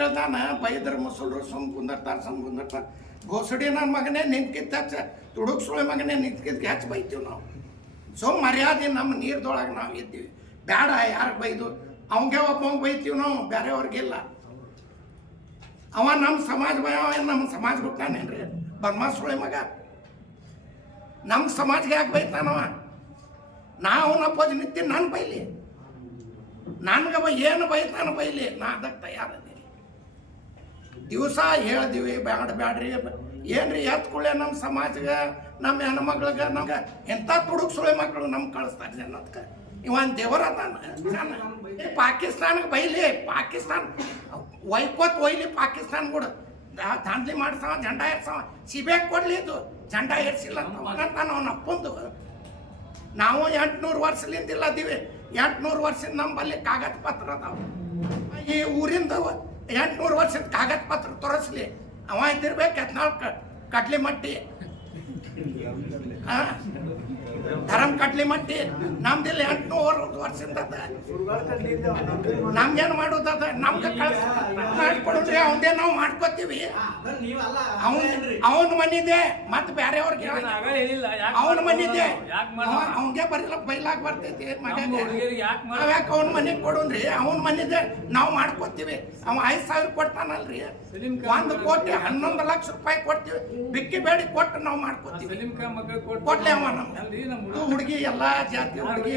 ಹೇಳ್ತಾನ ಬೈದ್ರ ಮುಸುಳ್ರು ಸುಮ್ ಕುಂದಿರ್ತಾರ ಘೋಸಡಿ ನನ್ನ ಮಗನೇ ನಿಂತ್ಕಿತ್ತ ತುಡುಕ್ ಸುಳಿ ಮಗನೇ ನಿಂತ್ಕಿದ್ ಹೆಚ್ಚು ಬೈತೀವಿ ನಾವು. ಸುಮ್ ಮರ್ಯಾದೆ ನಮ್ಮ ನೀರ್ದೊಳಗೆ ನಾವು ಇದ್ದೀವಿ. ಬೇಡ ಯಾರಿಗೆ ಬೈದು ಅವಂಗೆ ಒಬ್ಬವಂಗೆ ಬೈತೀವಿ ನಾವು, ಬೇರೆಯವ್ರಿಗಿಲ್ಲ. ಅವ ನಮ್ಮ ಸಮಾಜ ನಮ್ಮ ಸಮಾಜ ಬಿಟ್ಟಾನೇನ್ರಿ ಬದ್ಮಾಸ್ ಸುಳಿ ಮಗ? ನಮ್ಮ ಸಮಾಜ್ಗೆ ಯಾಕೆ ಬೈತಾನವ? ನಾವು ನಪ್ಪೋಜ್ ನಿಂತೀನಿ ನಾನು ಬೈಲಿ, ನನ್ಗವ ಏನು ಬೈತಾನ ಬೈಲಿ, ನಾ ಅದಕ್ಕೆ ತಯಾರಿದ್ದೀನಿ. ದಿವಸ ಹೇಳ್ದೀವಿ ಬ್ಯಾಡ್ರಿ ಏನ್ರಿ ಎತ್ಕೊಳ್ಳೆ ನಮ್ಮ ಸಮಾಜಗೆ ನಮ್ಮ ಹೆಣ್ಮಕ್ಳಿಗೆ ನಮ್ಗೆ ಎಂಥ ತುಡುಕ್ ಸುಳಿ ಮಕ್ಕಳು ನಮ್ಗೆ ಕಳಿಸ್ತಾರೆ ಜನಕ್ಕೆ. ಇವನ್ ದೇವರ ನಾನು ಪಾಕಿಸ್ತಾನಕ್ಕೆ ಬೈಲಿ, ಪಾಕಿಸ್ತಾನ ಒಯ್ಲಿ ಪಾಕಿಸ್ತಾನ ಕೂಡ ದಾಂಧಲಿ ಮಾಡ್ಸವ ಜಂಡ ಏರ್ಸವ ಸಿಬೇಕ್ ಕೊಡ್ಲಿ ಇದು ಜಂಡ ಏರ್ಸಿಲ್ಲ ಅಂತ ಅವ್ನ ಅಪ್ಪಂದು. ನಾವು 800 ವರ್ಷಲಿಂದ ಇಲ್ಲದೀವಿ, 800 ವರ್ಷದ ನಮ್ಮಲ್ಲಿ ಕಾಗದ ಪತ್ರ ಅದಾವ. ಈ ಊರಿಂದ 800 ವರ್ಷದ ಕಾಗದ ಪತ್ರ ತೋರಿಸ್ಲಿ, ಅವ ಇದ್ದಿರ್ಬೇಕು ಯತ್ನಾಳ್ ಕಡ್ಲಿ ಮಟ್ಟಿ ಧರಮ್ ಕಡ್ಲಿ ಮಟ್ಟಿ. ನಮ್ದಿಲ್ಲ 800 ವರ್ಷದಿಂದ ನಮ್ಗೇನು ಮಾಡೋದದ ನಮ್ಗೆ ಮಾಡ್ಕೊಡ್ರಿ, ಅವಂದೇ ನಾವು ಮಾಡ್ಕೋತೀವಿ. ಅವನ ಮನಿದೆ ಮತ್ತೆ ಬೇರೆಯವ್ರಿಗೆ ಅವನ ಮನಿದೆ ಅವಂಗೆ ಬೈಲಾಕ್ ಬರ್ತೈತಿ ಮಗಗೆ. ನಾವ್ಯಾಕೆ ಅವನ ಮನೆಗೆ ಕೊಡೋನ್ರಿ? ಅವನ ಮನಿದೆ ನಾವು ಮಾಡ್ಕೋತೀವಿ. ಅವ 5,000 ಕೊಡ್ತಾನಲ್ರಿ, 1 ಕೋಟಿ 11 ಲಕ್ಷ ರೂಪಾಯಿ ಕೊಡ್ತೀವಿ. ಬಿಕ್ಕಿ ಬೇಡಿ ಕೊಟ್ಟು ನಾವು ಮಾಡ್ಕೋತೀವಿ. ಕೊಡ್ಲಿ ಅವ ನಮ್ಮ ಹುಡುಗಿ ಎಲ್ಲಾ ಜಾತಿ ಹುಡುಗಿ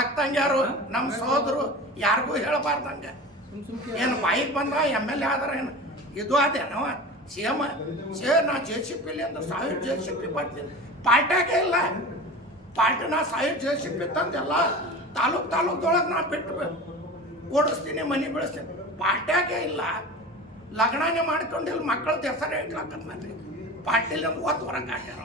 ಅಕ್ಕಂಗ್ಯಾರು ನಮ್ಮ ಸೋದರು ಯಾರಿಗೂ ಹೇಳಬಾರ್ದಂಗ. ಏನು ಬಾಯಿಗೆ ಬಂದ MLA ಆದ್ರೆ ಏನು ಇದು ಅದೇನವ CM ನಾ JCP ಅಂತ 1000 JCP ಬರ್ತೀನಿ. ಪಾರ್ಟ್ಯಾಗೆ ಇಲ್ಲ ಪಾರ್ಟಿ, ನಾ 1000 JCP ತಂದೆಲ್ಲ ತಾಲೂಕ್ದೊಳಗೆ ನಾ ಬಿಟ್ಟು ಓಡಿಸ್ತೀನಿ, ಮನೆ ಬೆಳೆಸ್ತೀನಿ. ಪಾರ್ಟ್ಯಾಗೆ ಇಲ್ಲ, ಲಗ್ನನೇ ಮಾಡ್ಕೊಂಡಿಲ್ಲ, ಮಕ್ಕಳದ್ದು ಹೆಸರು ಇಟ್ಲಾಕತ್ ನನ್ರಿ ಪಾರ್ಟಿಲಿ ಒಂದು ಹೊರಗೆ ಹಾಕ್ಯಾರ.